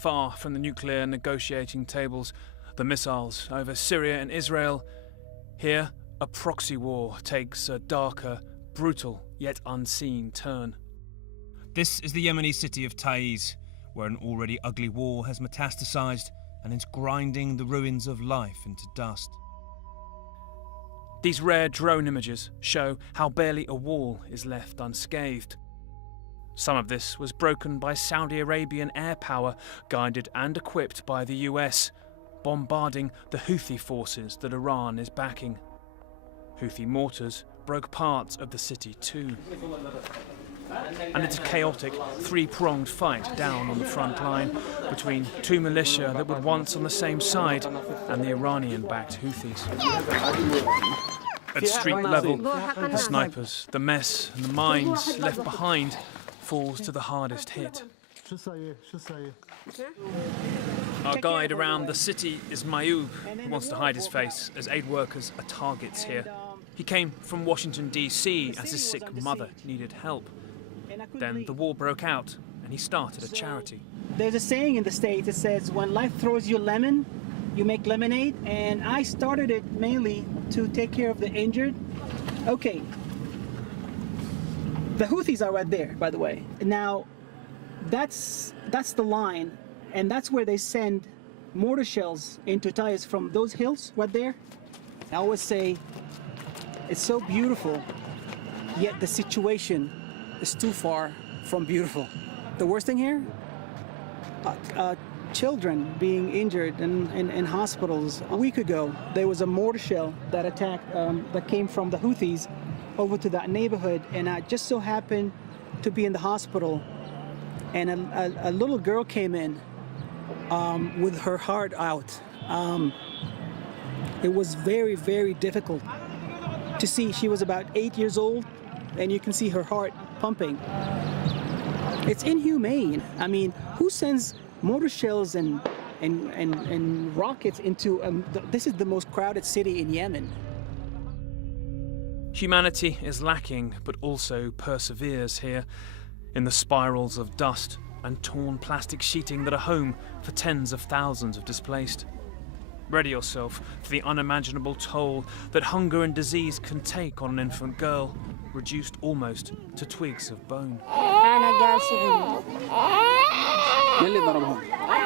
far from the nuclear negotiating tables, the missiles over Syria and Israel. Here, a proxy war takes a darker, brutal, yet unseen turn. This is the Yemeni city of Taiz, where an already ugly war has metastasized and is grinding the ruins of life into dust. These rare drone images show how barely a wall is left unscathed. Some of this was broken by Saudi Arabian air power, guided and equipped by the US, bombarding the Houthi forces that Iran is backing. Houthi mortars broke parts of the city too. And it's a chaotic, three-pronged fight down on the front line between two militia that were once on the same side and the Iranian-backed Houthis. At street level, the snipers, the mess and the mines left behind falls to the hardest hit. Our guide around the city is Mayub, who wants to hide his face as aid workers are targets here. He came from Washington, D.C. as his sick mother needed help. Then the war broke out and he started a charity. There's a saying in the States that says, when life throws you a lemon, you make lemonade. And I started it mainly to take care of the injured. Okay. The Houthis are right there, by the way. Now, that's the line, and that's where they send mortar shells into Taiz from those hills right there. I always say, it's so beautiful, yet the situation is too far from beautiful. The worst thing here? Children being injured in hospitals. A week ago, there was a mortar shell that attacked, that came from the Houthis over to that neighborhood, and I just so happened to be in the hospital, and a little girl came in with her heart out. It was very, very difficult to see. She was about 8 years old, and you can see her heart pumping. It's inhumane. I mean, who sends mortar shells and rockets into, this is the most crowded city in Yemen. Humanity is lacking, but also perseveres here, in the spirals of dust and torn plastic sheeting that are home for tens of thousands of displaced. Ready yourself for the unimaginable toll that hunger and disease can take on an infant girl, reduced almost to twigs of bone.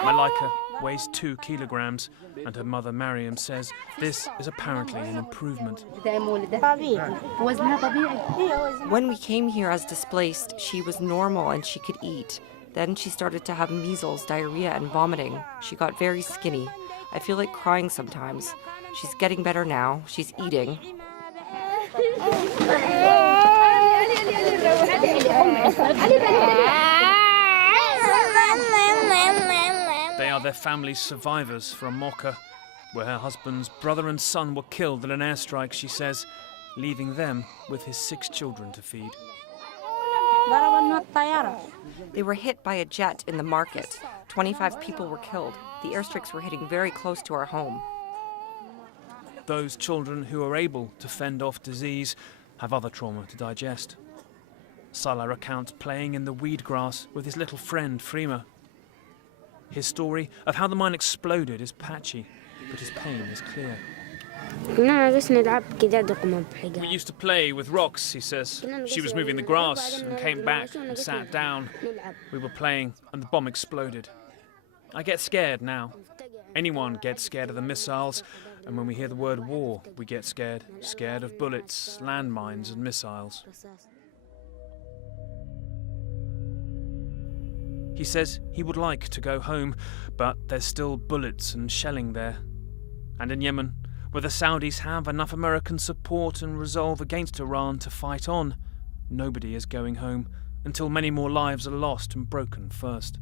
Malika weighs 2 kilograms, and her mother Mariam says this is apparently an improvement. When we came here as displaced, she was normal and she could eat. Then she started to have measles, diarrhea, and vomiting. She got very skinny. I feel like crying sometimes. She's getting better now. She's eating. They are their family's survivors from Mocha, where her husband's brother and son were killed in an airstrike, she says, leaving them with his 6 children to feed. They were hit by a jet in the market. 25 people were killed. The airstrikes were hitting very close to our home. Those children who are able to fend off disease have other trauma to digest. Salah recounts playing in the weed grass with his little friend Frima. His story of how the mine exploded is patchy, but his pain is clear. We used to play with rocks, he says. She was moving the grass and came back and sat down. We were playing and the bomb exploded. I get scared now. Anyone gets scared of the missiles, and when we hear the word war, we get scared. Scared of bullets, landmines and missiles. He says he would like to go home, but there's still bullets and shelling there. And in Yemen, where the Saudis have enough American support and resolve against Iran to fight on, nobody is going home until many more lives are lost and broken first.